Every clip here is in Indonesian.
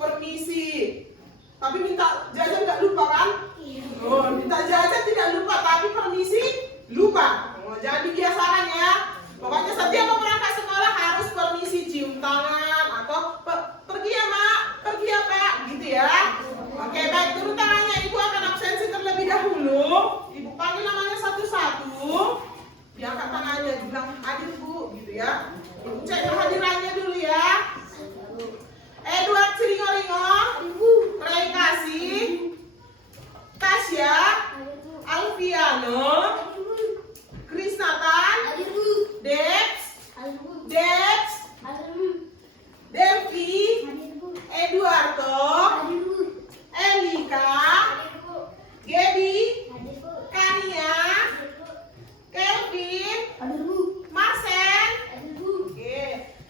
permisi. Tapi minta jajan nggak lupa kan? Oh, minta jajan tidak lupa, tapi permisi lupa. Oh, jangan dibiasakan ya. Pokoknya setiap mau berangkat sekolah harus permisi, cium tangan atau pergi ya mak, pergi ya pak, gitu ya. Oke, baik, turun tangannya. Ibu akan absensi terlebih dahulu. Ibu panggil namanya satu-satu. Diangkat tangannya, bilang hadir bu, gitu ya. Ibu cek kehadirannya dulu ya. Edward Ciringo-ringo, Ray Kasih, Tasya, Alfiano, Krisnatan, Debs, Delvi, Eduardo, Elika, Gaby, Kania, Kelvin, Marcel,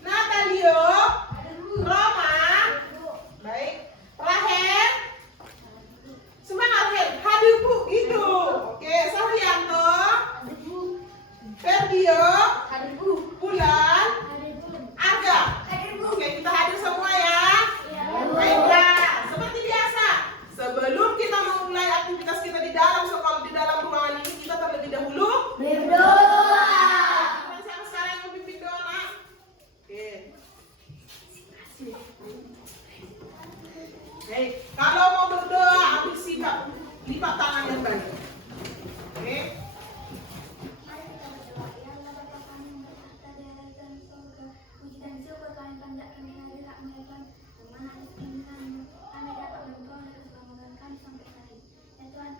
Natalio, Roma, baik, Rahel, semangat Rahel, hadir bu, gitu. Oke, Sahrianto, Ferdio, Bulan, Arga. Oke, kita hadir semua ya. Baiklah, seperti biasa. Sebelum kita memulai aktivitas kita di dalam sekolah, di dalam ruangan ini, kita terlebih dahulu berdoa. Siapa sekarang yang memimpin doa, nak? Oke. Baik, kalau mau berdoa, ambil sikap lipat tangan yang baik. Oke.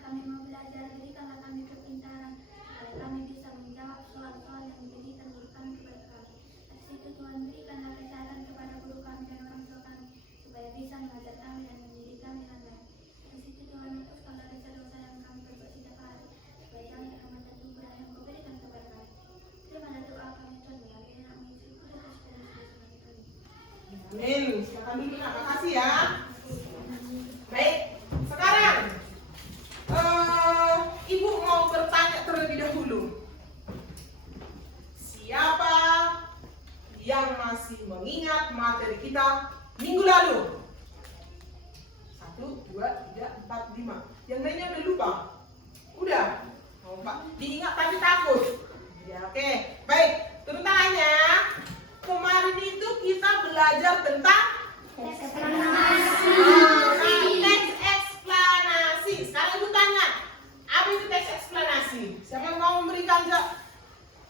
Kami mau belajar, berikanlah kami kepintaran supaya kami bisa menjawab soal-soal yang menjadi terburukkan kepada kami. Atas itu Tuhan berikanlah kesehatan kepada guru kami dan orang tua kami supaya bisa mengajar kami dan mendidik kami dengan baik. Atas itu Tuhan hapuskanlah dosa-dosa yang kami perbuat setiap hari supaya kami akan menjadi yang Kau berikan kepada kami. Terimalah doa kami Tuhan melalui nama Yesus Kristus dan Yesus. Amin. Silakan dulu nak, makasih ya. Baik, sekarang Ibu mau bertanya terlebih dahulu. Siapa yang masih mengingat materi kita minggu lalu? 1, 2, 3, 4, 5. Yang lainnya udah lupa? Udah? Oh, Pak. Diingat tapi takut. Ya, oke. Baik, turun tangannya. Kemarin itu kita belajar tentang teks eksplanasi. Sekarang Ibu tanya, apa itu teks eksplanasi? Siapa yang mau memberikan jawab?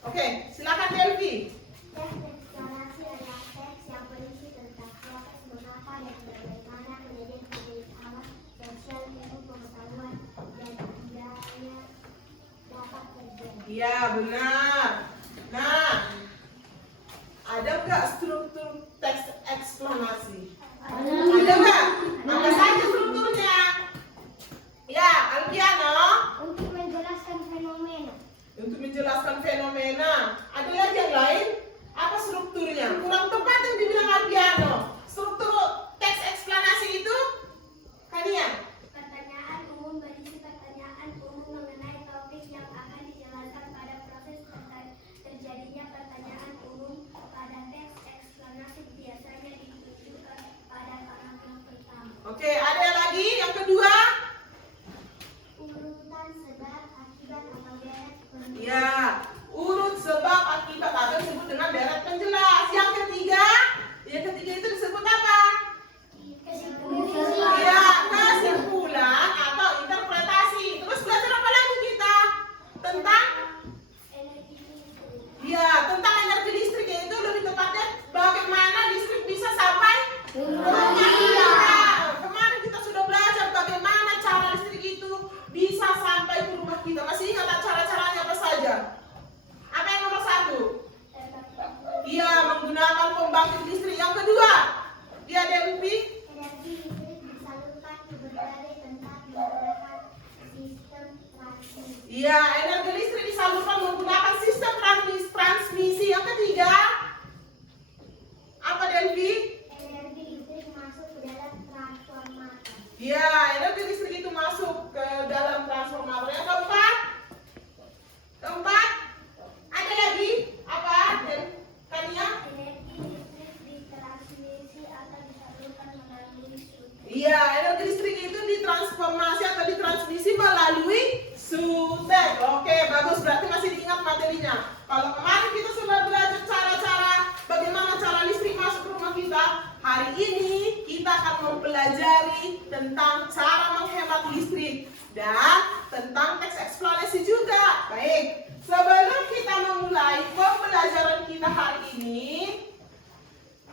Oke, silakan Delvi. Teks eksplanasi adalah teks yang berisi tentang proses mengapa dan bagaimana kejadian menjadi alat sosial ilmu pengetahuan dan budaya dapat terjadi. Iya, benar. Nah, ada nggak struktur teks eksplanasi? Ada nggak? Apa saja strukturnya? Ya, Alfiano. Untuk menjelaskan fenomena. Untuk menjelaskan fenomena. Ada lagi yang lain? Apa strukturnya? Kurang tepat yang dibilang Alfiano. Struktur teks eksplanasi itu, Kania? Pertanyaan umum berisi pertanyaan umum mengenai topik yang akan dijelaskan pada proses terjadinya pertanyaan umum pada teks eksplanasi biasanya ditujukan pada paragraf pertama. Oke, ada lagi yang kedua? Urutan sebab akibat atau deret penjelasan. Ya, urut sebab akibat atau disebut dengan deret penjelas. Yang ketiga itu disebut apa? Kesimpulan. Ya, kesimpulan atau interpretasi. Terus belajar apa lagi kita? Tentang Energi listrik. ya, tentang energi listrik, yaitu lebih tepatnya bagaimana listrik bisa sampai ke rumah kita. Kemarin kita sudah belajar bagaimana cara listrik itu bisa sampai ke rumah kita. Masih ingat cara-caranya apa saja? Apa yang nomor 1? Iya, menggunakan pembangkit listrik. Yang kedua, dia Dewi. Energi listrik disalurkan ke berbagai tempat menggunakan sistem transmisi. Iya, energi listrik disalurkan menggunakan sistem transmisi. Yang ketiga, apa Dewi? Energi listrik masuk ke dalam transformator. Iya, energi listrik itu masuk ke dalam transformator. Yang keempat, ada lagi apa? Kania? Energi listrik ditransmisi atau disalurkan melalui bagus, berarti masih diingat materinya. Kalau kemarin kita sudah belajar cara-cara bagaimana cara listrik masuk ke rumah kita, hari ini kita akan mempelajari tentang cara menghemat listrik dan tentang teks eksplorasi juga. Baik, sebelum kita memulai pembelajaran kita hari ini,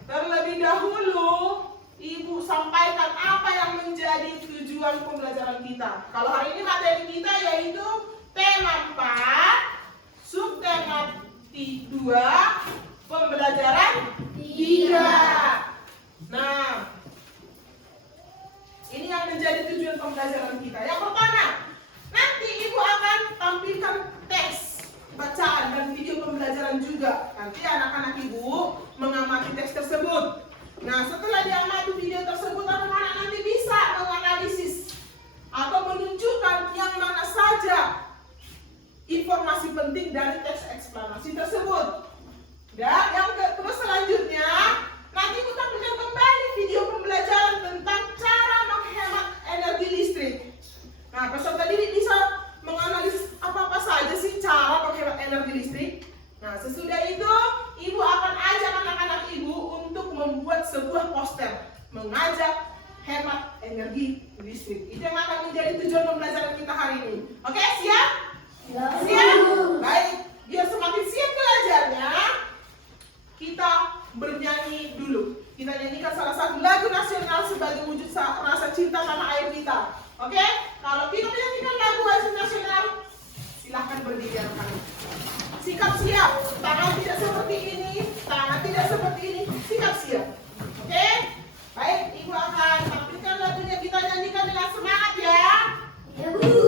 terlebih dahulu Ibu sampaikan apa yang menjadi tujuan pembelajaran kita. Kalau hari ini materi kita yaitu tema 4, subtema 2, pembelajaran 3. Nah, ini yang menjadi tujuan pembelajaran kita. Yang pertama, nanti Ibu akan tampilkan teks bacaan dan video pembelajaran juga. Nanti anak-anak Ibu mengamati teks tersebut. Nah, setelah diamati video tersebut, anak-anak nanti bisa menganalisis atau menunjukkan yang mana saja informasi penting dari teks eksplanasi tersebut. Dan terus selanjutnya, nanti kita tampilkan kembali video pembelajaran tentang cara menghemat energi listrik. Nah, peserta didik bisa menganalisis apa-apa saja sih cara menghemat energi listrik. Nah, sesudah itu, Ibu akan ajak anak-anak Ibu untuk membuat sebuah poster mengajak hemat energi listrik. Itu yang akan menjadi tujuan pembelajaran kita hari ini. Oke, siap? Siap? Baik, biar semakin siap belajarnya, kita bernyanyi dulu. Kita nyanyikan salah satu lagu nasional sebagai wujud rasa cinta tanah air kita. Oke? Kalau kita menyanyikan lagu nasional, silahkan berdiri anak-anak. Sikap siap, tangan tidak seperti ini, tangan tidak seperti ini, sikap siap. Oke? Baik, Ibu akan tampilkan lagunya, kita nyanyikan dengan semangat ya. Oke.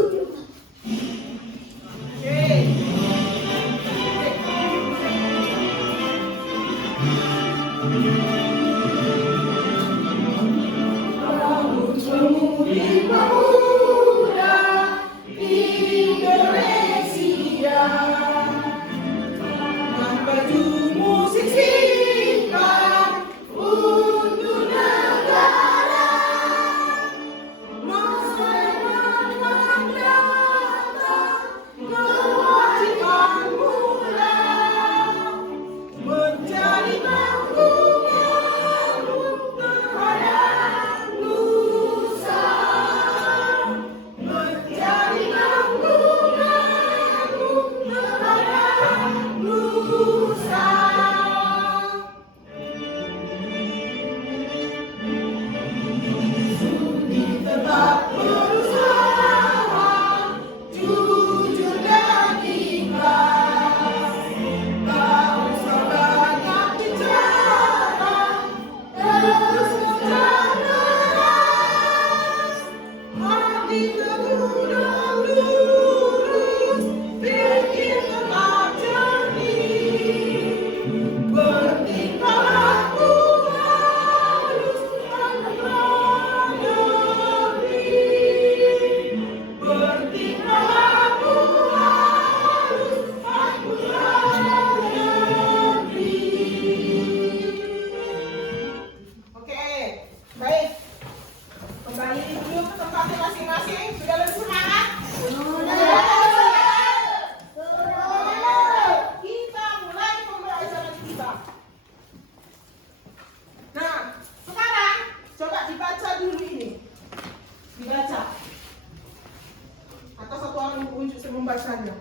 Membacanya.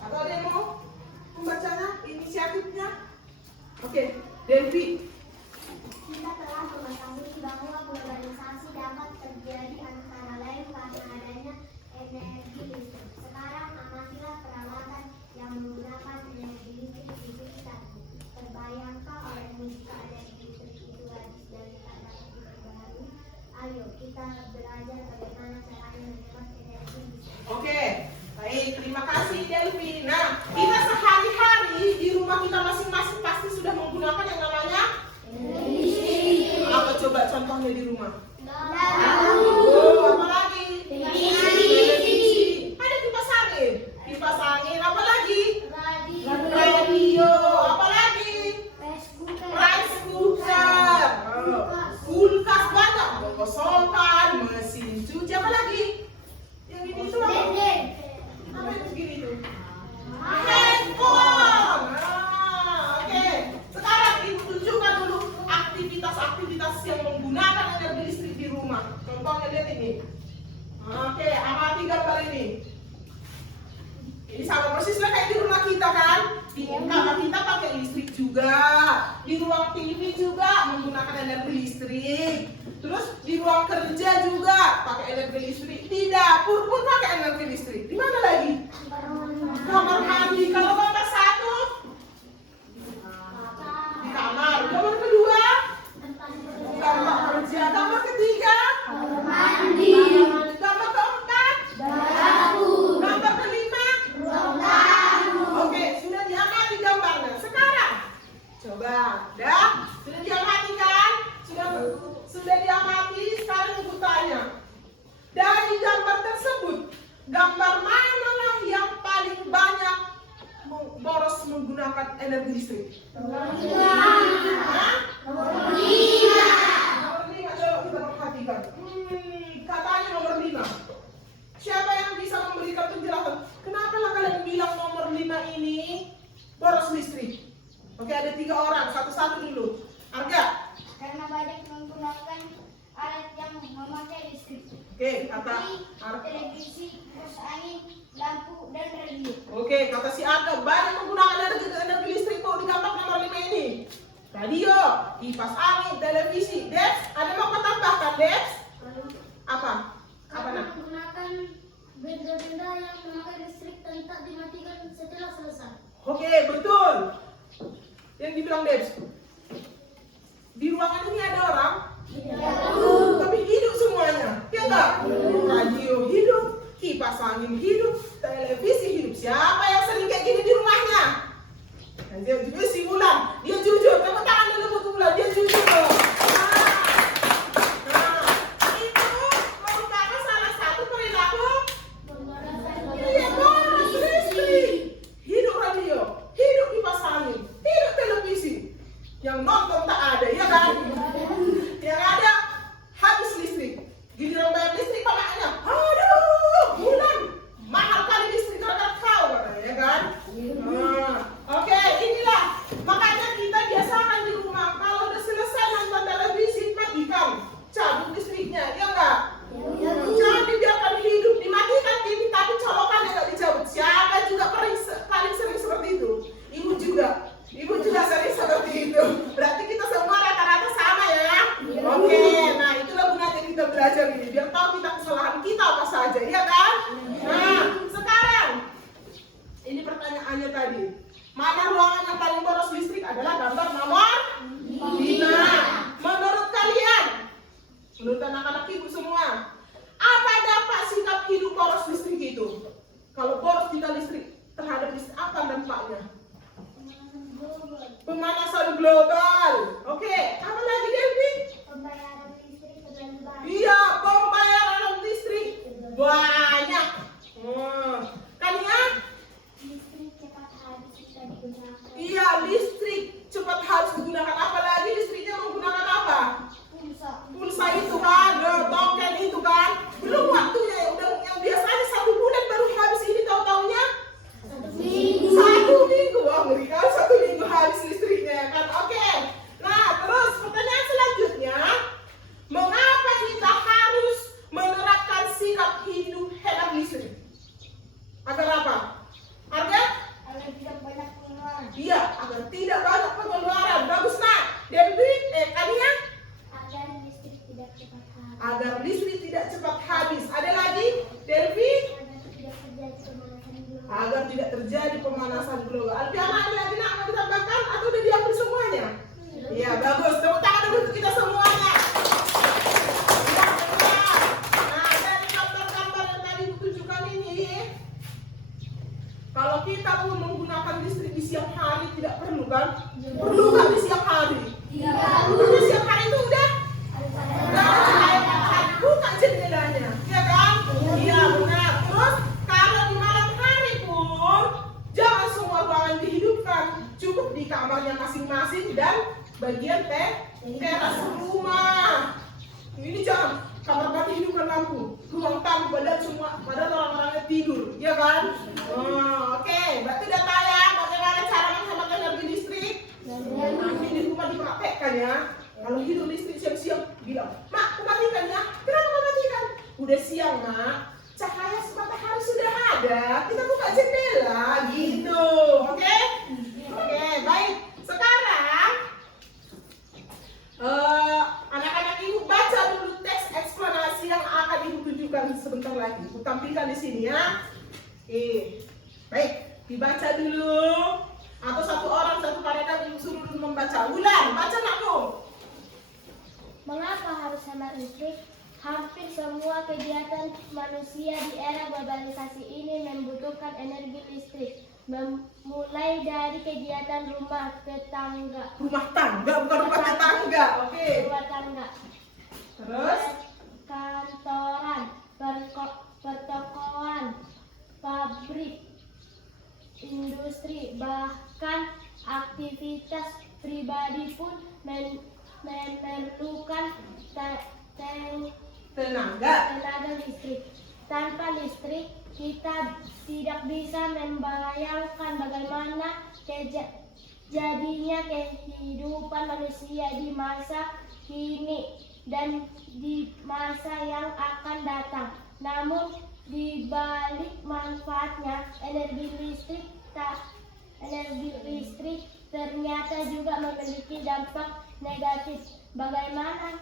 Atau ada yang mau membacanya? Inisiatifnya? Oke, Delvi. Kita telah mengetahui bahwa globalisasi dapat terjadi antara lain karena adanya energi listrik. Sekarang amatilah peralatan yang menggunakan energi listrik di sekitar. Terbayangkah olehmu jika energi listrik itu habis dan tak dapat diperbaharui? Ayo kita belajar bagaimana caranya menghemat energi listrik. Oke, baik, terima kasih Delvi. Nah, kita sehari-hari di rumah kita masing-masing pasti sudah menggunakan yang namanya listrik. Apa coba contohnya di rumah? Apa lagi? Televisi. Ada kipas angin. Kipas angin, apa lagi? Radio. Apa lagi? Rice cooker. Kulkas banyak. Kosongkan, mesin cuci, apa lagi? Yang ini tuh apa? Apa yang begini? lihat ini. Oke, amati gambar ini. Ini sama persisnya kayak di rumah kita kan? Di kamar kita pakai listrik juga. Di ruang TV juga menggunakan energi listrik. Terus di ruang kerja juga pakai energi listrik. Di dapur pun pakai energi listrik. Di mana lagi? Kamar mandi. Kalau gambar satu di kamar. Gambar kedua kamar kerja. Gambar ketiga mandi, gambar keempat dapur, gambar kelima. ruang tamu. Oke, sudah diamati gambarnya. Sekarang coba, dah sudah diamati kan? Sudah diamati. Sekarang ibu tanya, dari gambar tersebut, gambar manalah yang paling banyak boros menggunakan energi listrik? Hah? Nomor 5. Coba kita perhatikan. Katanya nomor 5. Siapa yang bisa memberikan penjelasan? Kenapa lah kalian bilang nomor 5 ini boros listrik? Oke, ada 3 orang, satu-satu dulu. Arga. Karena banyak menggunakan alat yang memakai listrik. Oke, kata Arga. Televisi, kipas angin, lampu, dan radio. Oke, kata si Arga banyak menggunakan energi listrik tuh di gambar nomor 5 ini. Radio, kipas angin, televisi. Debs, ada mau kau tambahkan, Debs? Apa? Apa nak? Menggunakan benda-benda yang memakai listrik dan tak dimatikan setelah selesai. Oke, betul. Yang dibilang Debs. Di ruangan ini ada orang? Tapi hidup semuanya, ya enggak? Radio hidup, kipas angin hidup, televisi hidup. Siapa yang sering kayak gini di rumahnya? Nah, dia juga si Bulan, dia jujur. Tepuk tangan dulu buat Bulan, dia jujur loh. Itu merupakan salah satu perilaku. Iya, boros listrik. Hidup radio, hidup kipas angin, hidup televisi. Yang nonton tak ada, ya kan? Yang ada habis listrik. Giliran bayar listrik pamannya, aduh, Bulan, mahal kali listrik karena kau, katanya, ya kan? Oke, inilah makanya kita biasakan di rumah kalau udah selesai nonton televisi matikan, cabut listriknya, ya enggak? Jangan dibiarkan hidup, dimatikan TV tapi colokannya nggak dicabut. Siapa juga paling sering seperti itu? Ibu juga sering seperti itu. Berarti kita semua rata-rata sama ya. Oke, nah itulah gunanya kita belajar ini biar tahu kita kesalahan kita apa saja, ya kan? Nah, sekarang ini pertanyaannya tadi. Mana ruangan yang paling boros listrik adalah gambar nomor 5. Menurut kalian, menurut anak-anak ibu semua, apa dampak sikap hidup boros listrik itu? Kalau boros kita listrik terhadap listrik, apa dampaknya? Pemanasan global. Oke, apa lagi Delvi? Pembayaran listrik terlalu banyak. Iya, pembayaran listrik banyak. Kan ya? Listrik cepat habis jika digunakan. Iya, listrik cepat harus digunakan. Apalagi listriknya menggunakan apa? Pulsa itu kan, token itu kan. Belum waktunya ya, udah yang biasanya 1 bulan baru habis, ini tahu-taunya 1 minggu. Wah, ngeri kan, 1 minggu habis listriknya kan. Oke. Nah, terus pertanyaan selanjutnya, mengapa kita harus menerapkan sikap hidup hemat listrik? Agar apa? Agar? Agar tidak banyak pengeluaran. Iya, agar tidak banyak pengeluaran. Bagus nak. Devi, Kania? Agar listrik tidak cepat habis. Agar listrik tidak cepat habis. Ada lagi? Devi? Agar tidak terjadi pemanasan global. Agar tidak terjadi pemanasan global. Alfiana, ada lagi nak mau ditambahkan atau udah diambil semuanya? Iya, bagus. Tepuk tangan dulu untuk kita semuanya. Sudah benar. Nah, dari gambar-gambar yang tadi ditunjukkan ini, kalau kita pun menggunakan listrik di siang hari tidak perlu kan? Perlu kan di siang hari? Karena siang hari itu udah buka jendelanya, ya kan? Iya benar. Terus kalau di malam hari pun jangan semua ruangan dihidupkan, cukup di kamarnya masing-masing dan bagian teras rumah. Ini jangan kamar mandi hidupkan lampu, ruang tamu padahal orang-orangnya tidur, ya kan? Oke, berarti udah tahu ya bagaimana cara menghemat energi listrik. Nanti di rumah dipraktekkan ya. Kalau hidup listrik siang-siang bilang, Mak, kematikan ya. Kenapa kematikan? Udah siang, Mak. Cahaya matahari sudah ada. Kita buka jendela gitu. Oke? Oke, baik. Sekarang anak-anak ibu baca dulu teks eksplanasi yang akan ibu tunjukkan sebentar lagi. Ibu tampilkan di sini ya. Baik, dibaca dulu. Atau satu orang satu paragraf ibu suruh dulu membaca. Ulan, baca nakku. Mengapa harus hemat listrik? Hampir semua kegiatan manusia di era globalisasi ini membutuhkan energi listrik. Mulai dari kegiatan rumah tangga. Rumah tangga, bukan rumah tetangga. Oke. Rumah tangga. Terus? Kantoran, pertokoan, pabrik, industri, bahkan aktivitas pribadi pun memerlukan tenaga listrik. Tanpa listrik, kita tidak bisa membayangkan bagaimana jadinya kehidupan manusia di masa kini dan di masa yang akan datang. Namun, di balik manfaatnya, energi listrik ternyata juga memiliki dampak negatif. Bagaimana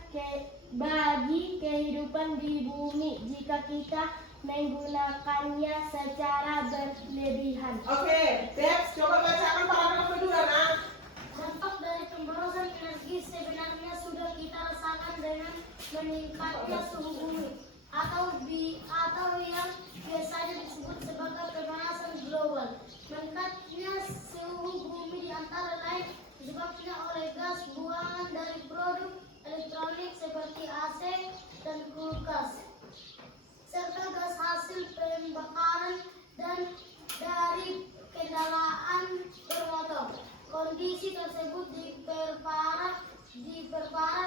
bagi kehidupan di bumi jika kita menggunakannya secara berlebihan? Oke, Dex, coba bacakan paragraf kedua, nak. Dampak dari pemborosan energi sebenarnya sudah kita rasakan dengan meningkatnya suhu bumi atau yang biasanya disebut sebagai pemanasan global. Meningkatnya suhu bumi di antara lain disebabkan oleh gas buangan dari produk elektronik seperti AC dan kulkas, serta gas hasil pembakaran dan dari kendaraan bermotor. Kondisi tersebut diperparah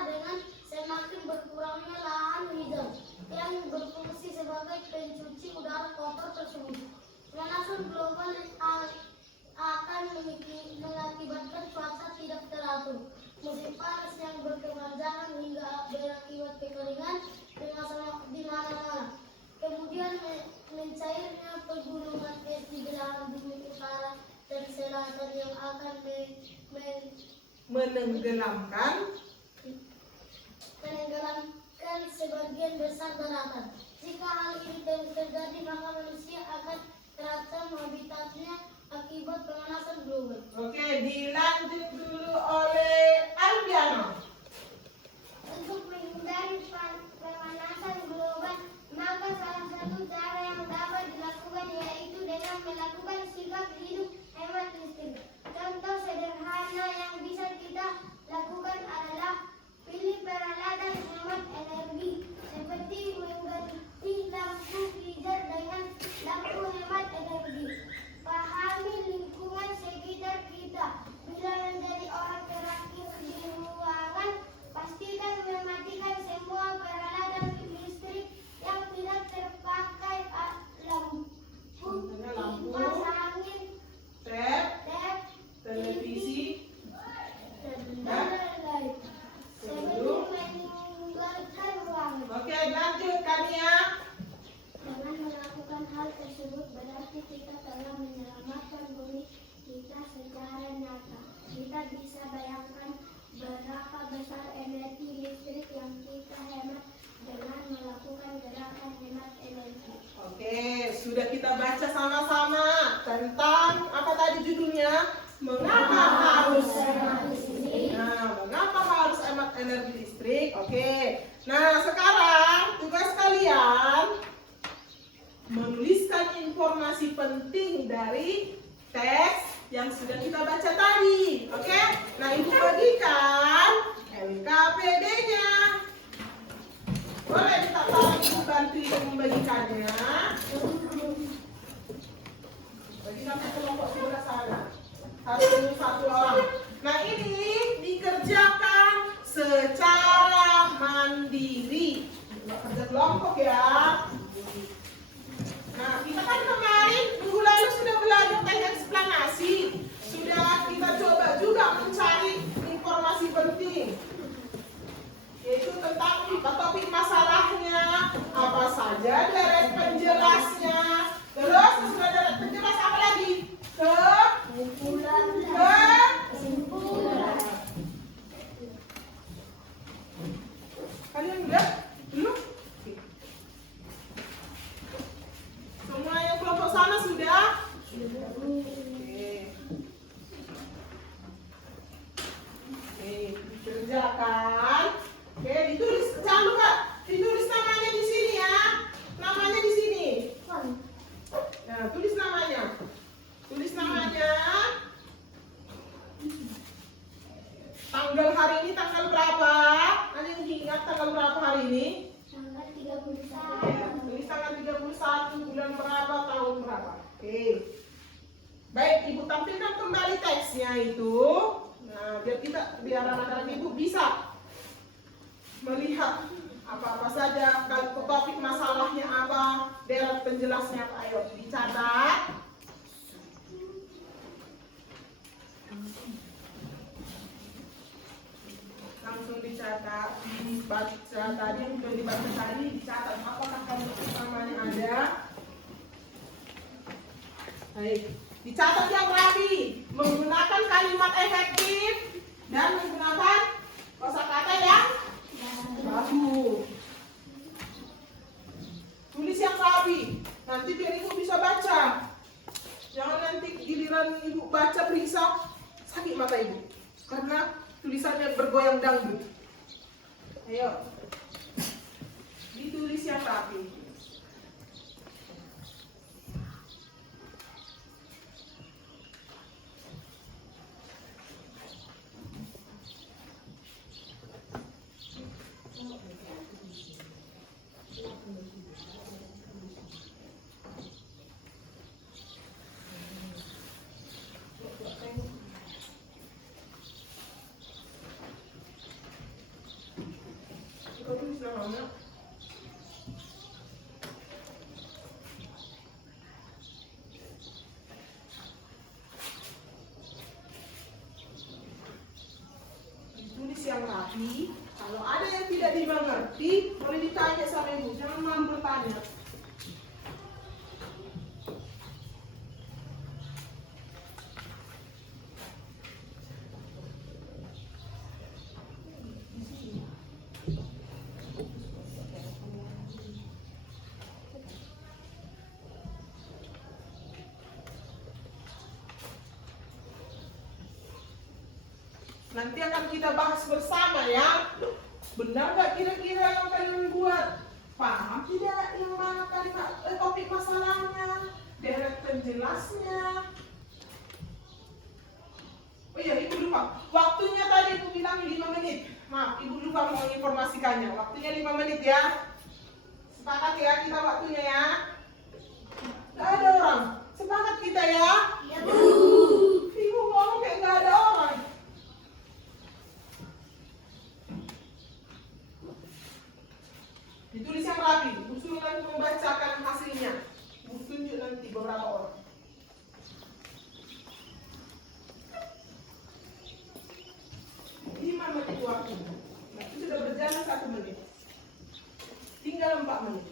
dengan semakin berkurangnya lahan hijau yang berfungsi sebagai pencuci udara kotor tersebut. Pemanasan global akan mengakibatkan cuaca tidak teratur, musim panas yang berkepanjangan hingga berakibat kekeringan di mana-mana. Kemudian mencairnya pegunungan es di belahan bumi utara dan selatan yang akan menenggelamkan sebagian besar daratan. Jika hal ini terjadi, maka manusia akan terancam habitatnya akibat pemanasan global. Oke, dilanjut dulu oleh Albiano. Untuk menghindari pemanasan global, maka salah satu cara yang dapat dilakukan yaitu dengan melakukan sikap hidup hemat listrik. Contoh sederhana yang bisa kita lakukan adalah pilih peralatan hemat energi seperti mengganti lampu hijau dengan lampu hemat energi. Pahami lingkungan sekitar kita. Bila menjadi orang terakhir di ruangan, pastikan mematikan semua peralatan listrik yang tidak terpakai, lampu, kipas angin, Tab, televisi, dan lain-lain sebelum meninggalkan ruangan. Oke, lanjut Kania. Dengan melakukan hal tersebut berarti kita telah menyelamatkan bumi kita secara nyata. Kita bisa bayangkan berapa besar energi listrik yang kita hemat dengan melakukan gerakan hemat energi. Oke, sudah kita baca sama-sama tentang apa tadi judulnya? Mengapa harus hemat listrik? Nah, mengapa harus hemat energi listrik? Oke. Nah, sekarang tugas kalian menuliskan informasi penting dari teks yang sudah kita baca tadi. Oke? Nah, ibu bagikan LKPD-nya. Boleh minta tolong ibu bantu ibu membagikannya. Bagikan ke kelompok sebelah sana. Satu orang. Nah, ini dikerjakan secara mandiri. Nggak kerja kelompok ya. Nah, kita kan kemarin minggu lalu sudah belajar teks eksplanasi. Sudah kita coba juga mencari informasi penting, yaitu tentang topik masalahnya apa saja. Sudah? Belum? Semua yang kelompok sana sudah? Oke, dikerjakan. Oke, ditulis. Jangan lupa ditulis namanya di sini ya. Namanya di sini. Nah, tulis namanya. Tulis namanya. Tanggal hari ini tanggal berapa? Ada yang ingat tanggal berapa hari ini? Tanggal 31. Ya, tulis tanggal 31 bulan berapa tahun berapa? Oke. Baik, Ibu tampilkan kembali teksnya itu. Nah, biar anak-anak Ibu bisa melihat apa-apa saja, kalau topik masalahnya apa, deret penjelasnya apa. Ayo dicatat. Langsung dicatat, dibaca tadi yang sudah dibaca tadi, dicatat apakah kamu namanya ada. Baik, dicatat yang rapi, menggunakan kalimat efektif dan menggunakan kosakata yang bagus. Tulis yang rapi, nanti biar Ibu bisa baca. Jangan nanti giliran Ibu baca periksa sakit mata Ibu, karena tulisannya bergoyang dangdut. Ayo, ditulis yang rapi. Kau tulis namanya. Tulis yang rapi. Kalau ada yang tidak dimengerti, boleh ditanya sama Ibu. Jangan malu bertanya. Nanti akan kita bahas bersama ya. Benar nggak kira-kira yang kalian buat? Paham tidak yang mana kalimat topik masalahnya? Deret penjelasnya? Oh iya, Ibu lupa. Waktunya tadi Ibu bilang 5 menit. Maaf, Ibu lupa menginformasikannya. Waktunya 5 menit ya. Sepakat ya kita waktunya ya. Nggak ada orang. Sepakat kita ya. Iya, Bu. Ibu ngomong kayak nggak ada orang. Ditulis yang rapi, Bu suruh nanti membacakan hasilnya. Bu tunjuk nanti beberapa orang. Lima menit waktu. Nah, itu sudah berjalan 1 menit. Tinggal 4 menit.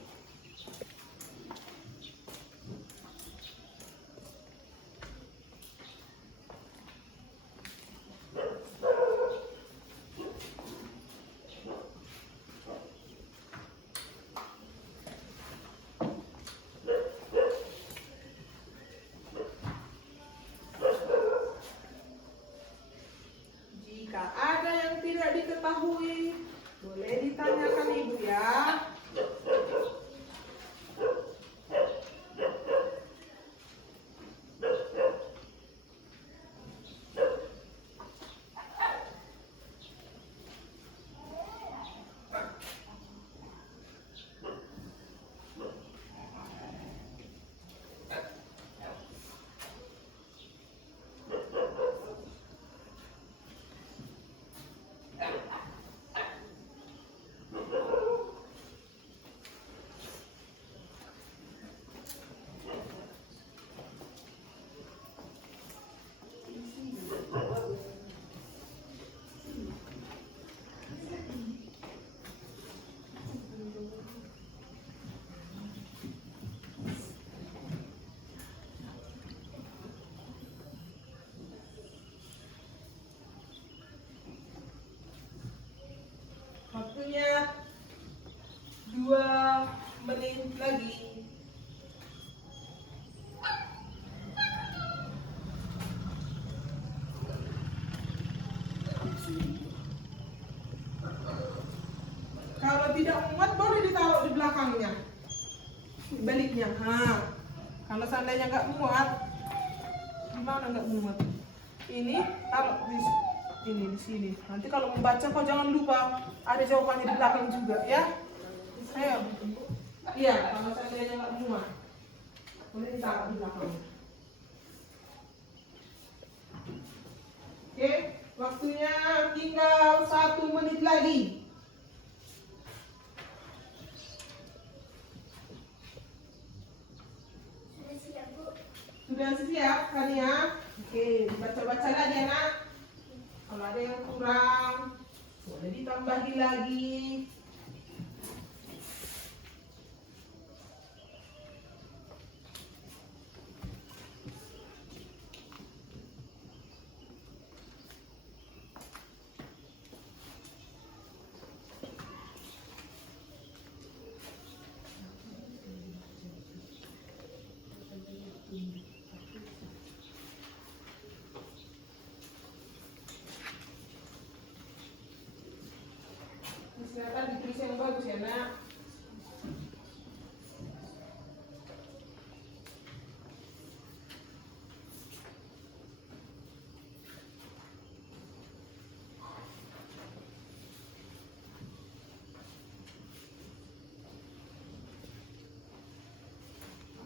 tidak muat boleh ditaruh di belakangnya, baliknya. Kalau seandainya nggak muat, gimana nggak muat? Ini taruh di sini. Nanti kalau membaca kau jangan lupa ada jawabannya di belakang juga ya. Ayo. Iya, kalau seandainya nggak muat, boleh ditaruh di belakang. Oke, waktunya tinggal 1 menit lagi. Sudah siap, Bu. Sudah siap kan ya? Oke, baca-baca lagi anak. Kalau ada yang kurang, boleh ditambahin lagi. Silakan ditulis yang bagus ya nak.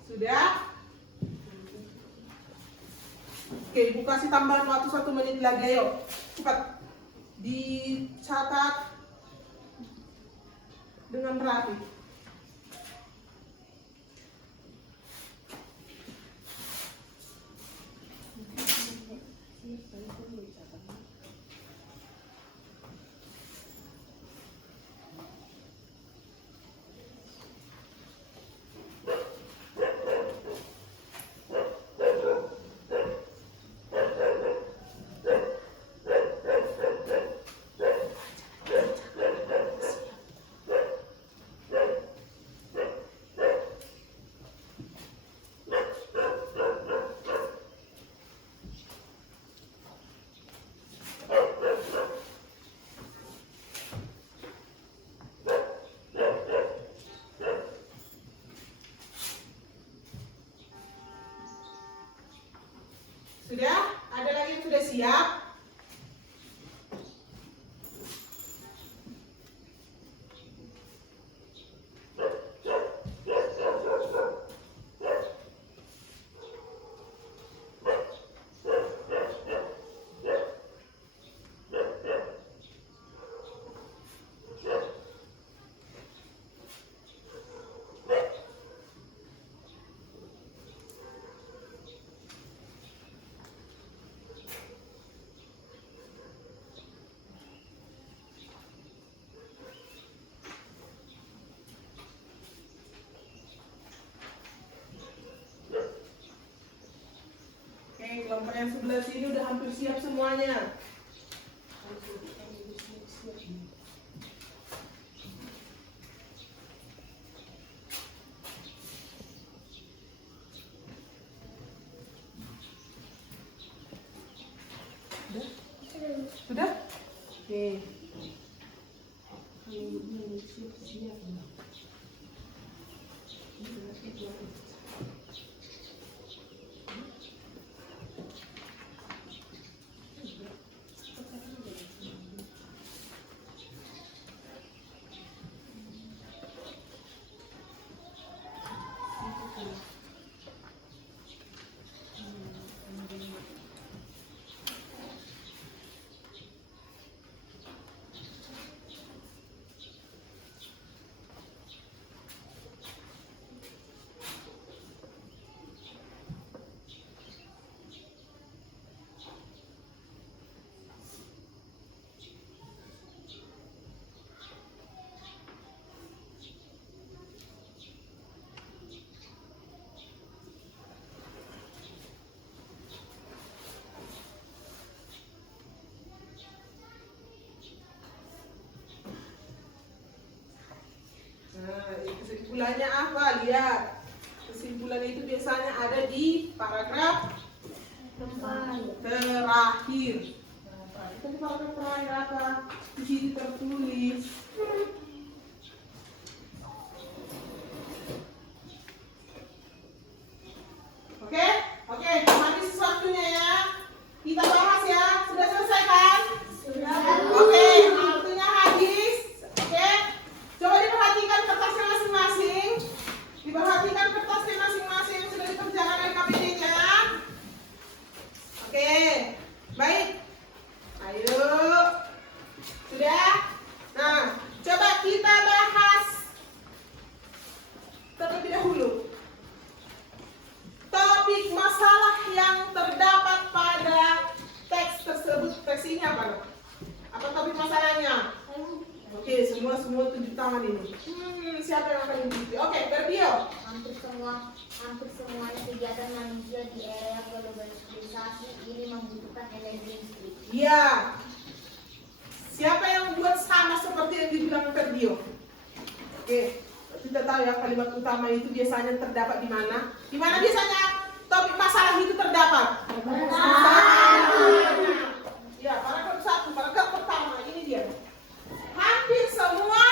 Sudah? Oke, ibu kasih tambahan waktu 1 menit lagi, ayo. Cepat. Dicatat dengan rapi. Sudah? Ada lagi yang sudah siap? Kelompok yang sebelah sini udah hampir siap semuanya. Sudah? Oke. Kesimpulannya apa? Lihat. Kesimpulan itu biasanya ada di paragraf terakhir. Itu di paragraf terakhir apa? Di sini tertulis dulu. Siapa yang akan mengikuti? Oke, Berbio. Hampir semua kegiatan manusia di era globalisasi ini membutuhkan energi listrik. Iya. Siapa yang membuat sama seperti yang dibilang Berbio? Oke, kita tahu ya kalimat utama itu biasanya terdapat di mana? Di mana biasanya topik masalah itu terdapat? Ya, paragraf 1, paragraf pertama ini dia. Hampir semua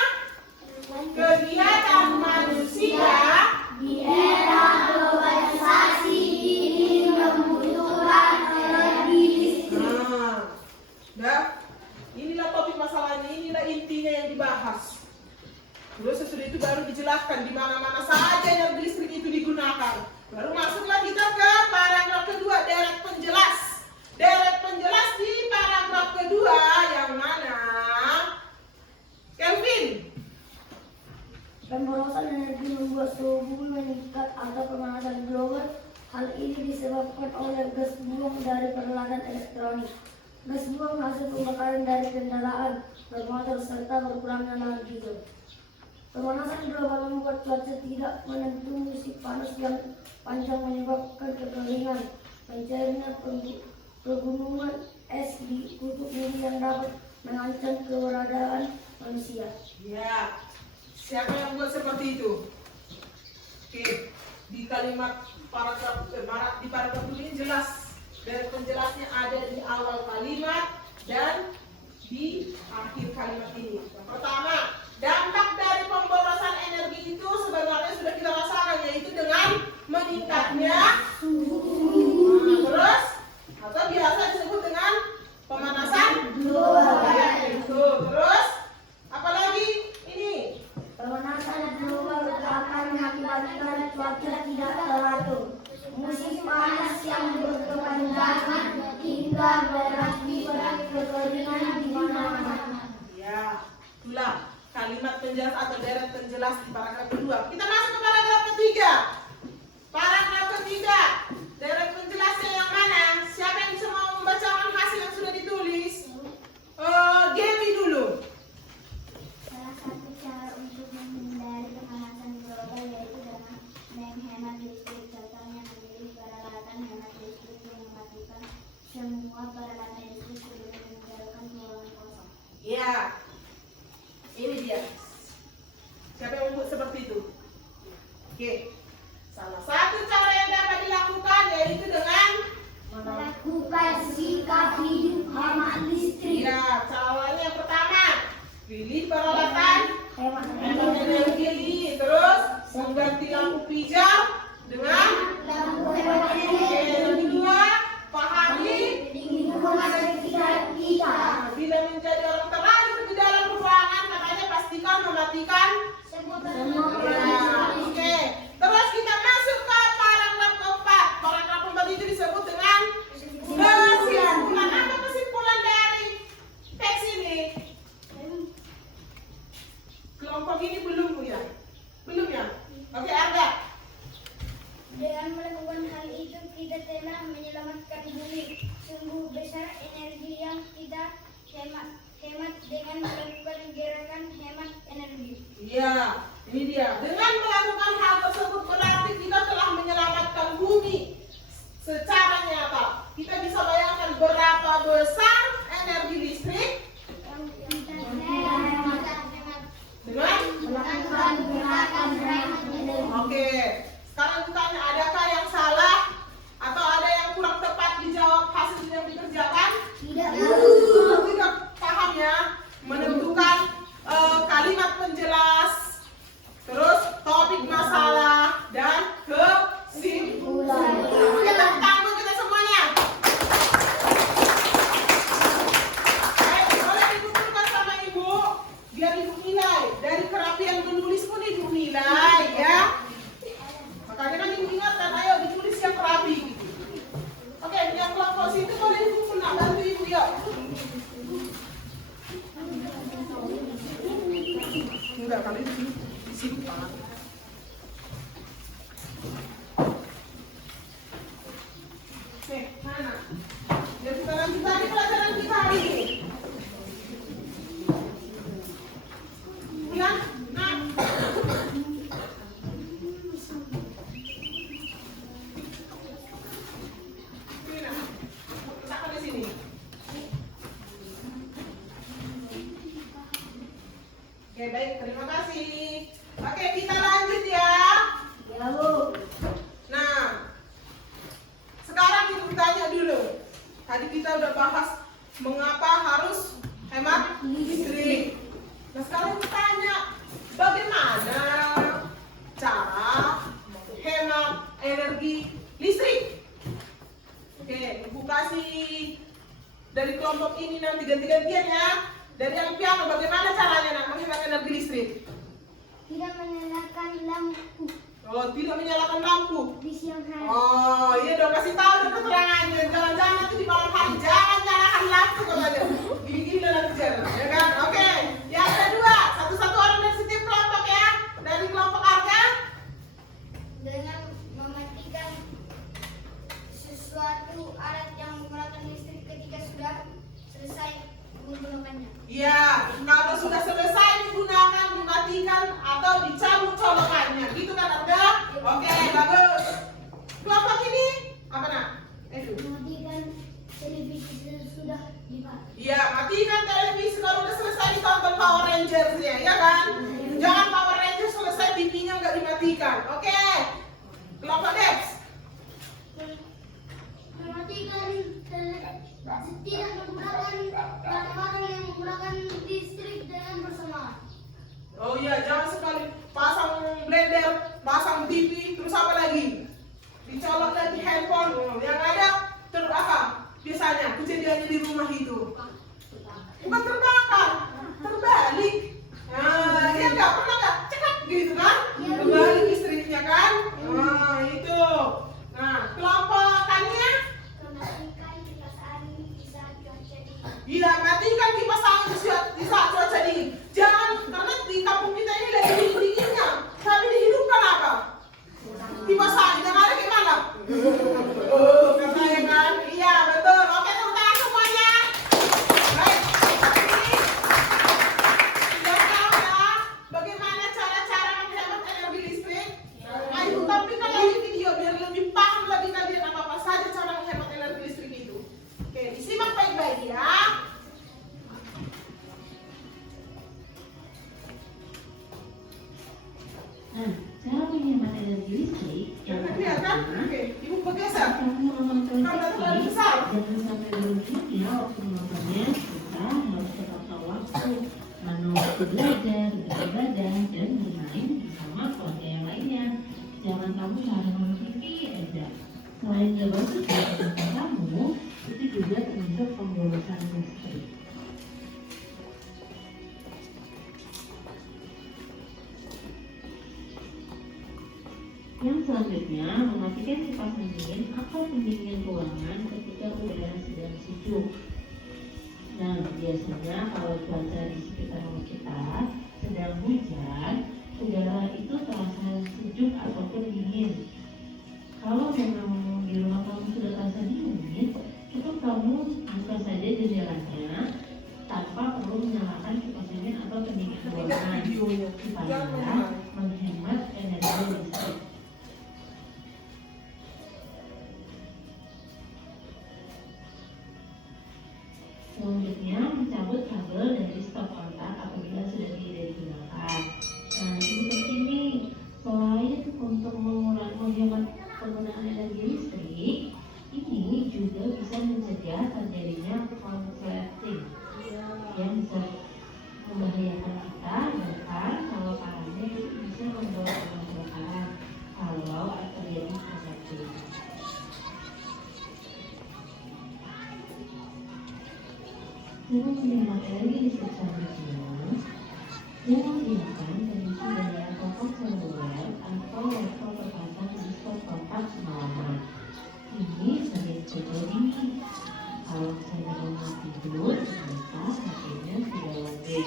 kegiatan manusia Di era globalisasi ini membutuhkan energi listrik. Nah, inilah topik masalahnya, inilah intinya yang dibahas. Terus sesudah itu baru dijelaskan di mana-mana saja energi listrik itu digunakan. Baru masuklah kita ke paragraf kedua, deret penjelas. Deret penjelas di paragraf kedua yang mana? Kelvin. Pemborosan energi membuat suhu bumi meningkat atau pemanasan global. Hal ini disebabkan oleh gas buang dari peralatan elektronik, gas buang hasil pembakaran dari kendaraan bermotor serta berkurangnya lahan hijau. Pemanasan global membuat cuaca tidak menentu, musim panas yang panjang menyebabkan kekeringan, mencairnya pegunungan es di kutub bumi yang dapat mengancam keberadaan manusia. Ya, siapa yang buat seperti itu? Oke, di kalimat paragraf di paragraf ini jelas, dan penjelasnya ada di awal kalimat dan di akhir kalimat ini. Yang pertama, dampak dari pemborosan energi itu sebenarnya sudah kita rasakan, yaitu dengan meningkatnya suhu bumi. Terus, atau biasa disebut dengan pemanasan global. Terus, apalagi ini? Pemanasan global akan mengakibatkan cuaca tidak teratur, musim panas yang berkepanjangan hingga berakibat kekeringan di mana-mana. Ya, itulah kalimat penjelas atau deret penjelas di paragraf kedua. Kita masuk ke paragraf ketiga. Paragraf ketiga, deret penjelasnya yang mana? Siapa yang bisa mau membacakan hasil yang sudah ditulis? Gaby dulu. Salah satu cara untuk menghindari pemanasan global yaitu dengan menghemat listrik. Contohnya memilih peralatan hemat listrik yang mematikan semua peralatan listrik sebelum meninggalkan ruangan kosong. Ya, ini dia. Siapa yang membuat seperti itu? Oke, salah satu cara yang dapat dilakukan yaitu dengan Melakukan sikap hidup hemat listrik. ya, caranya yang pertama, pilih peralatan Hemat hemat energi, terus mengganti lampu hijau dengan lampu hemat Oke, energi yang kedua, pahami lingkungan sekitar kita. bila menjadi orang terlalu di dalam ruangan, makanya pastikan mematikan Semua ya. Oke, terus kita masuk ke paragraf keempat. Paragraf keempat itu disebut dengan kesimpulan. Apa kesimpulan dari teks ini? Kelompok ini belum ya? Belum ya? Oke, Arga. Dengan melakukan hal itu, kita telah menyelamatkan bumi. Sungguh besar energi yang kita hemat dengan melakukan gerakan hemat energi. Iya, ini dia. Dengan melakukan hal tersebut berarti kita telah menyelamatkan bumi secara nyata. Kita bisa bayangkan berapa besar energi listrik Yang kita hemat dengan Melakukan gerakan hemat energi. Oke, sekarang ditanya, adakah yang salah atau ada yang kurang tepat dijawab hasil yang dikerjakan? Tidak. Tidak paham ya? Menentukan kalimat penjelas, terus topik masalah dan kesimpulan. Oke, tepuk tangan buat kita semuanya. ini nanti ganti-gantian ya. Dari yang piano, bagaimana caranya nak menghemat energi listrik? Tidak menyalakan lampu Oh, tidak menyalakan lampu. di siang hari. Oh, iya dong, kasih tahu dong keterangannya. Jangan-jangan nanti di malam hari jangan nyalakan lampu katanya. Gini-gini lah nanti jangan, ya kan? Oke, yang kedua, satu-satu orang dari setiap kelompok ya. Dari kelompok Arka. Dengan mematikan sesuatu alat yang mengeluarkan listrik ketika sudah selesai menggunakannya. Iya, kalau sudah selesai digunakan, dimatikan atau dicabut colokannya, gitu kan Arka? Oke, bagus. Kelompok ini apa nak? Matikan televisi sudah dipakai. Iya, matikan televisi kalau udah selesai ditonton Power Rangers ya, ya kan? Jangan Power Rangers selesai TV-nya nggak dimatikan. Oke. Kelompok Debs. Mematikan tidak menggunakan barang-barang yang menggunakan listrik dengan bersamaan. Oh iya, jangan sekali pasang blender, pasang TV, terus apa lagi? Dicolok lagi handphone. Yang ada terus apa? Biasanya kejadiannya di rumah itu. Bukan terbakar, terbalik. Nah, ya nggak pernah nggak cekat gitu kan? Terbalik listriknya kan? Nah, itu. Nah, kelompokannya. Mematikan kipas angin di saat cuaca dingin. Iya, matikan kipas angin di saat cuaca dingin. Jangan, karena di kampung kita ini lagi dingin-dinginnya. Tapi dihidupkan apa? Kipas angin yang ada gimana? Oh, katanya kan? Iya, betul. Oke, tepuk tangan semuanya. Baik, ini sudah tahu ya bagaimana cara-cara menghemat energi listrik? Ayo tampilkan lagi video biar lebih paham lagi kalian apa saja cara menghemat energi listrik itu. Oke, disimak baik-baik ya. Nah, cara menghemat energi listrik yang Jangan kelihatan? pertama, Oke, ibu bergeser. kamu menonton Kalau terlalu TV, besar. jangan sampai berhenti ya waktu menontonnya. Kita harus tetap tahu waktu, mana waktu belajar, beribadah, dan bermain bersama keluarga yang lainnya. Jangan kamu cari nonton TV aja. Selain gak bagus buat kesehatan kamu, itu juga termasuk pemborosan listrik. Yang selanjutnya, mematikan kipas angin atau pendingin ruangan ketika udara sedang sejuk. Nah, biasanya kalau cuaca di sekitar rumah kita sedang hujan, udara itu terasa sejuk ataupun dingin. Kalau memang di rumah kamu sudah terasa dingin, cukup kamu buka saja jendelanya tanpa perlu menyalakan kipas angin atau pendingin ruangan supaya menghemat energi listrik. Selanjutnya, mencabut kabel dari stop kontak apabila sudah tidak digunakan. Nah, ini penting nih. Selain untuk menghemat penggunaan energi listrik, ini juga bisa mencegah terjadinya konsleting yang bisa membahayakan kita, bahkan kalau parahnya itu bisa membawa kebakaran kalau terjadi konsleting. Cara menghemat energi listrik selanjutnya, jangan gunakan kondisi daya pokok seluler atau laptop terpasang di stop kontak semalaman. Ini sering terjadi kalau saya mau tidur, maka HP-nya sudah wajib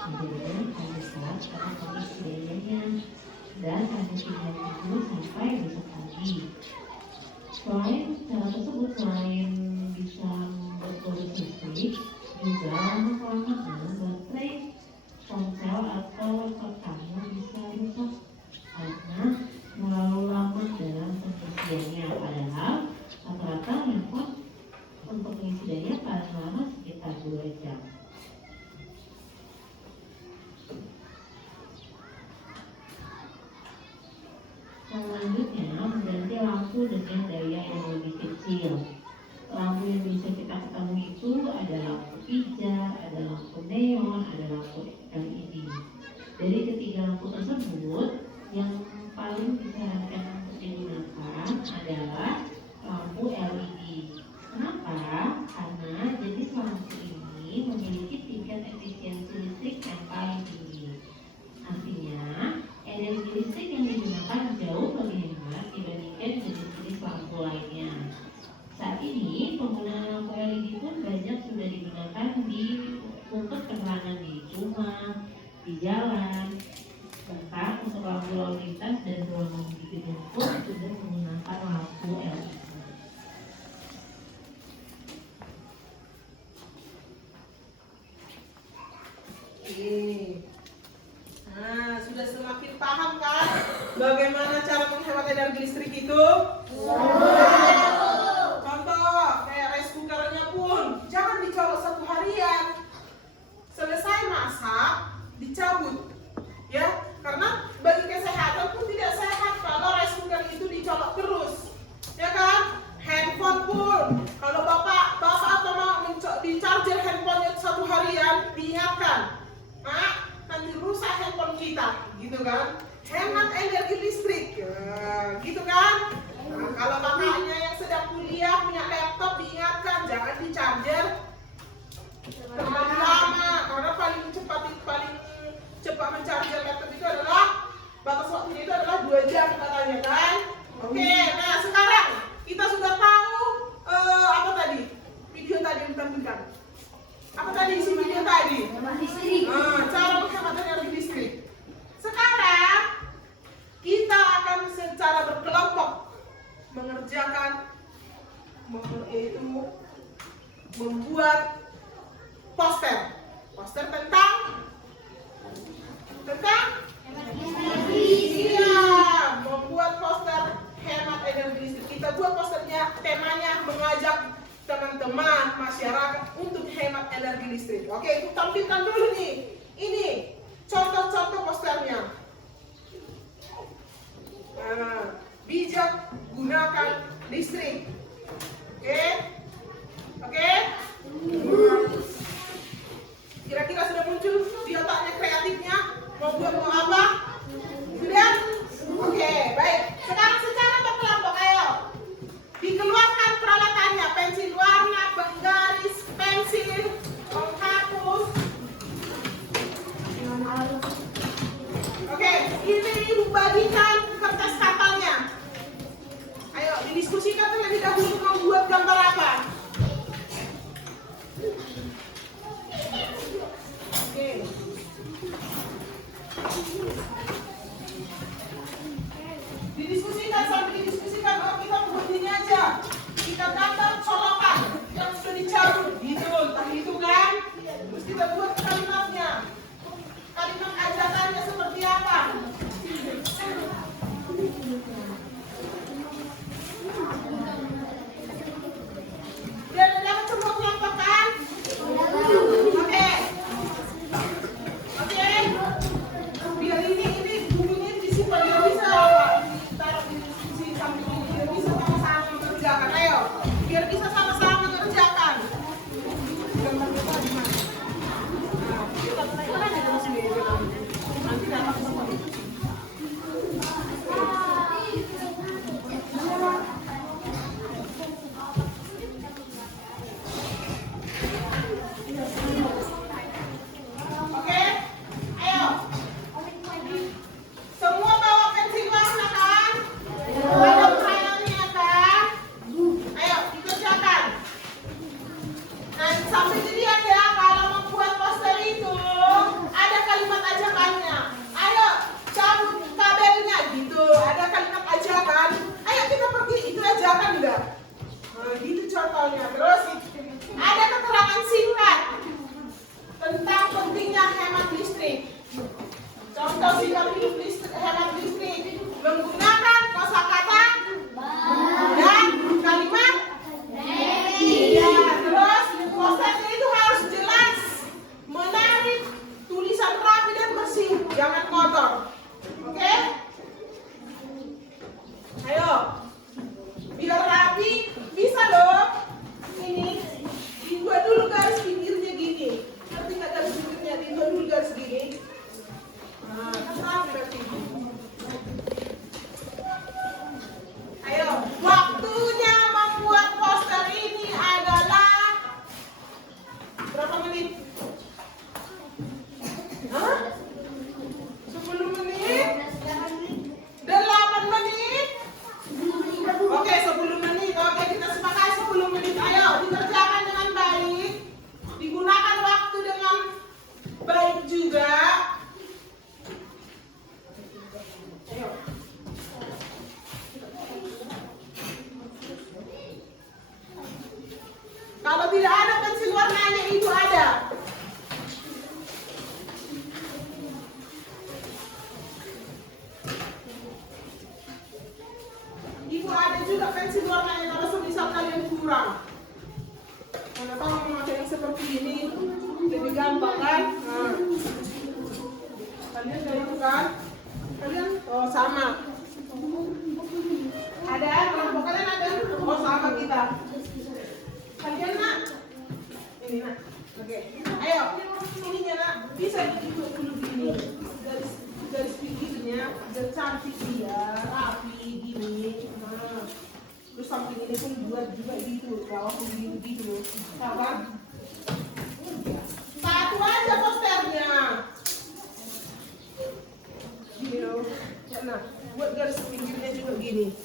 menjadikan koneksitas atau kondisi dayanya dan hanya tinggal tidur sampai besok pagi. Selain cara tersebut, selain bisa membuat boros listrik, juga lama-kelamaan baterai ponsel atau laptop kamu bisa rusak karena terlalu lama dalam pengisiannya. Padahal rata-rata handphone untuk mengisi daya paling lama sekitar 2 jam. Selanjutnya, mengganti lampu dengan daya yang lebih kecil. Lampu yang bisa kita ketahui itu ada lampu pijar, ada lampu neon, ada lampu LED. Dari ketiga lampu tersebut, yang paling disarankan untuk digunakan adalah lampu LED. Kenapa? Karena jenis lampu ini ini penggunaan lampu LED pun banyak sudah digunakan untuk penerangan di rumah, di jalan, bahkan untuk lampu lalu lintas dan ruangan di gedung pun sudah menggunakan lampu LED. Nah, sudah semakin paham kan bagaimana cara menghemat energi listrik itu? Contoh, kayak rice cookernya pun jangan dicolok satu harian. Selesai masak, dicabut. Ya, karena bagi kesehatan pun tidak sehat kalau rice cooker itu dicolok terus. Ya kan? Handphone pun, kalau bapak atau mau di charger handphonenya satu harian, diingatkan, Mak, nanti rusak handphone kita, gitu kan? Hemat energi listrik, ya, gitu kan? Nah, kalau bapaknya yang sedang kuliah punya laptop, diingatkan jangan di charger terlalu lama, karena paling cepat mencharger laptop itu adalah batas waktunya itu adalah 2 jam katanya kan? Oke, nah sekarang kita sudah tahu apa tadi? Video tadi yang ditampilkan. Apa tadi isi video tadi? Cara menghemat energi listrik. Sekarang kita akan secara berkelompok mengerjakan yaitu membuat poster tentang membuat poster hemat energi listrik. Kita buat posternya, temanya mengajak teman-teman masyarakat untuk hemat energi listrik. Oke, itu tampilkan dulu nih. Ini contoh-contoh posternya. Nah, bijak gunakan listrik. Oke. Kira-kira sudah muncul di otaknya kreatifnya mau apa? Sudah? Oke, baik. Sekarang secara berkelompok, ayo dikeluarkan peralatannya, pensil warna, penggaris, pensil, penghapus. Oke, ini bagikan kertas kapalnya. Ayo didiskusikan terlebih dahulu membuat gambar apa. Oke. Didiskusikan, sambil didiskusikan, oh kita buat ini aja. Kita gambar colokan yang sudah dicabut, gitu, entah itu kan. Terus kita buat kalimatnya. Kalimat ajakannya seperti apa? juga pensil warnanya kalau semisal kalian kurang. Kenapa memakai yang seperti ini lebih gampang kan? Nah. Kalian kayak itu kan? Kalian oh sama. Ada kelompok kalian ada? Oh sama kita. Kalian nak? Ini nak. Oke. Ayo, ininya nak bisa dibentuk dulu gini. Garis pinggirnya biar cantik dia, rapi gini. Nah. Terus samping ini pun buat juga gitu, bawah pun gitu. Tahu kan? Satu aja posternya. Gini loh. Ya, nah, buat garis pinggirnya juga gini.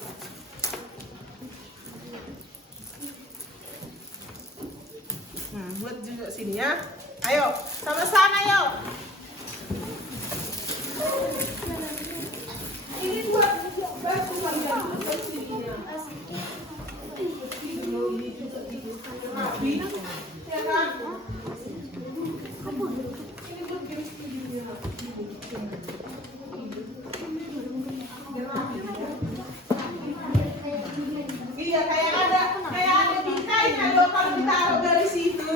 Nah, buat juga sini ya. Ayo, sama-sama yuk. Ini buat batu kalian, buat sininya. Ini juga gitu. Rapi, ya kan? Ini buat garis pinggirnya. Iya, kayak ada bingkai kalau ditaruh dari situ.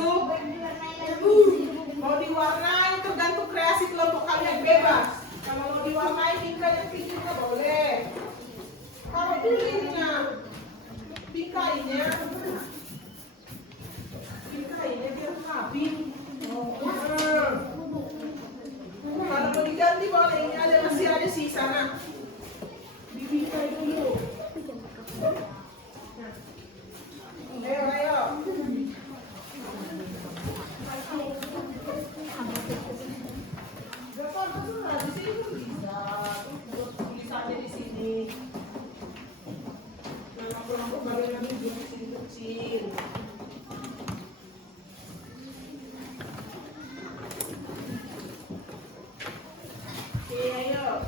Mau diwarnai tergantung kreasi kelompok kalian bebas. Kalau mau diwarnai bingkai yang pinggirnya boleh. Kalau dulu ininya bingkainya biar rapi. Kalau mau diganti boleh, ini masih ada sisa nah. Dibingkai dulu. Ayo. Berapa betul di sini pun bisa. Tulisannya di sini. Kelompok bagian lebih kecil. Oke, ayo.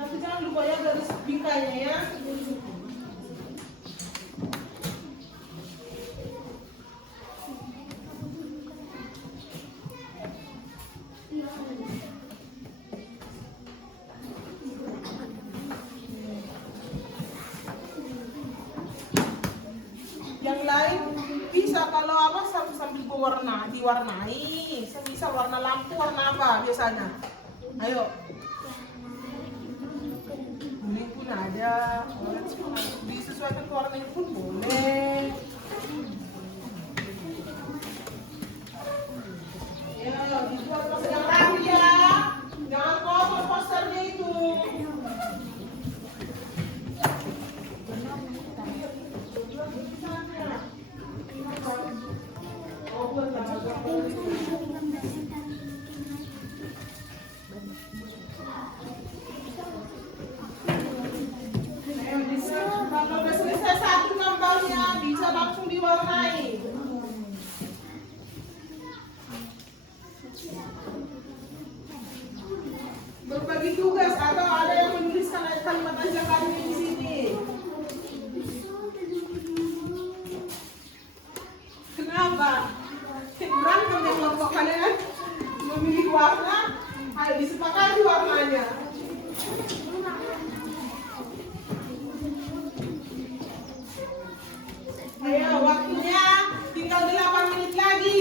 Tapi jangan lupa ya garis bingkainya ya. Yang lain bisa kalau apa sambil diwarnai. Bisa warna lampu warna apa biasanya? Ayo. Kuning pun ada, orange pun ada. Disesuaikan ke warnanya pun boleh. Ya, dibuat poster yang rapi ya. Jangan kotor posternya itu. Kalau udah selesai satu gambarnya bisa langsung diwarnai. Berbagi tugas atau ada yang menuliskan kalimat ajakannya di sini. Kenapa? Berantem ya kelompok kalian memilih warna, ayo disepakati warnanya. Ayo waktunya tinggal 8 menit lagi.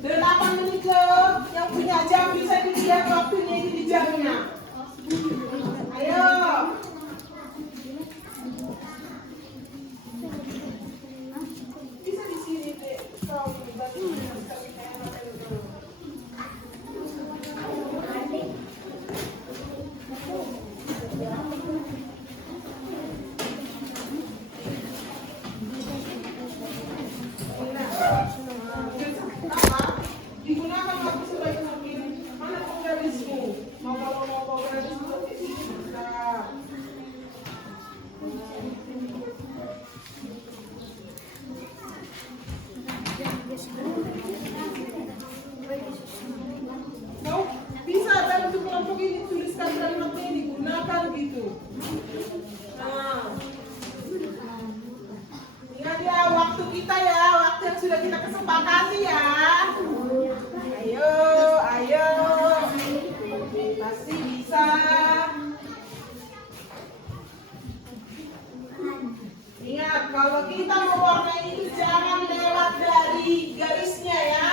8 menit loh. Yang punya jam bisa dilihat waktunya ini di jamnya. Ayo. Bisa di sini deh. Digunakan waktu sebaik mungkin. Mana penggarismu? Mau garis seperti ini bisa. sudah kita kesepakati ya. Ayo, ayo. Masih bisa. Ingat, kalau kita mewarnai itu jangan lewat dari garisnya ya.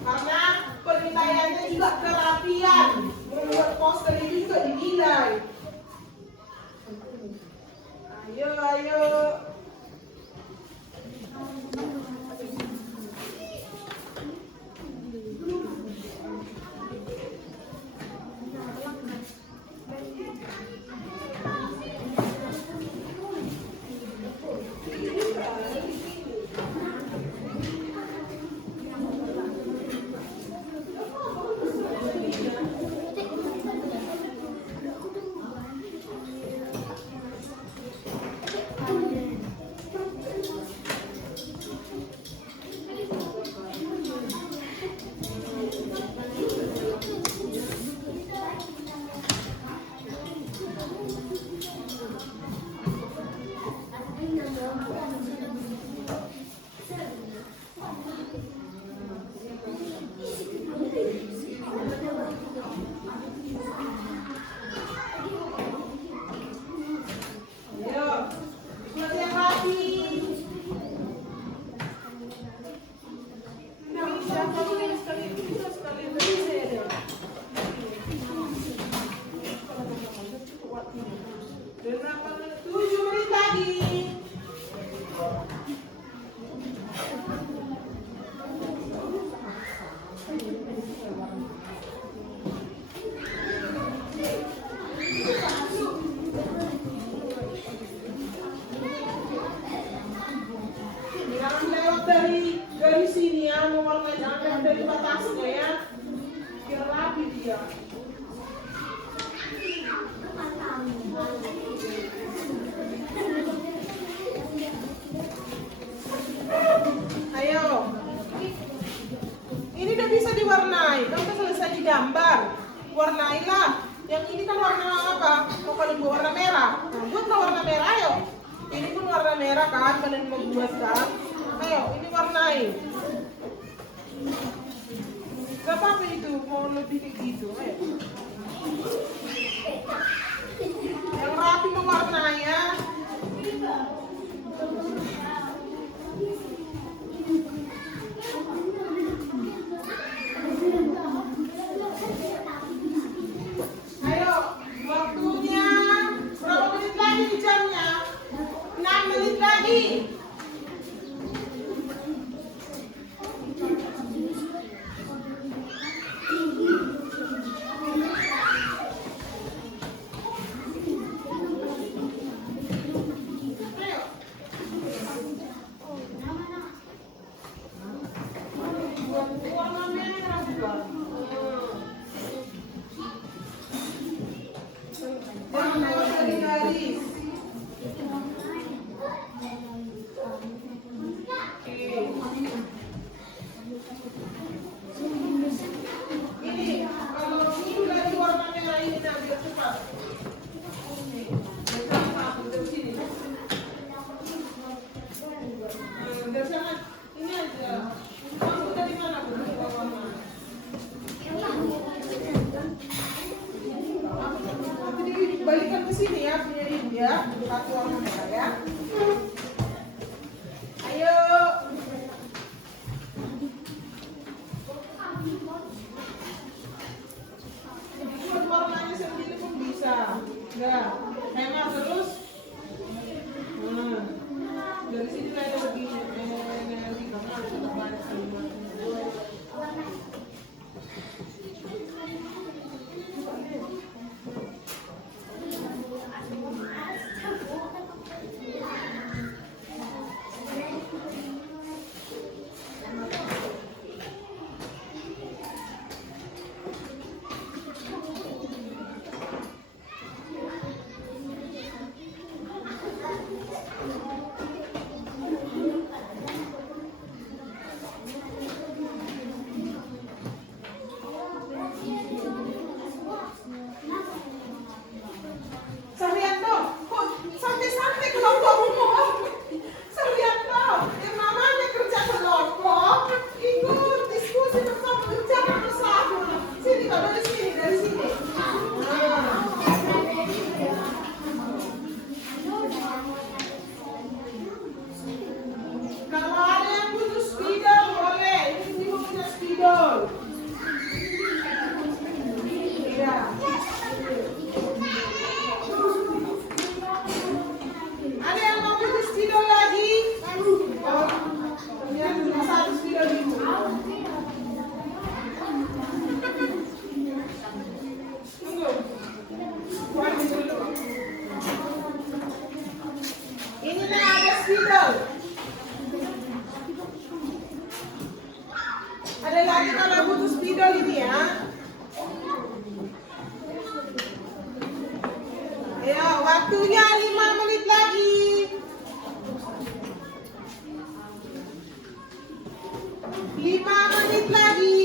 Karena penilaiannya juga kerapian. Membuat poster itu juga dinilai. Ayo, ayo. Dari sini ya, mewarnai jangan dari batasnya ya, biar rapi dia. Ayo, ini udah bisa diwarnai, kan udah selesai digambar, warnailah. Yang ini kan warna apa? Mau kalian buat warna merah, nah, buatlah warna merah, ayo. Ini pun warna merah kan, kalian mau buat kan? Ayo, ini warnai. Gak apa-apa itu, mau lebih kayak gitu. Ayo. Yang rapi mewarnai ya. Ayo, waktunya berapa menit lagi di jamnya? 6 menit lagi. Balikan ke sini ya, punya ibu ya, satu warna merah ya. Ayo. Buat warnanya sendiri pun bisa. Enggak, hemat terus. Dari sini ada begini. 5 menit lagi.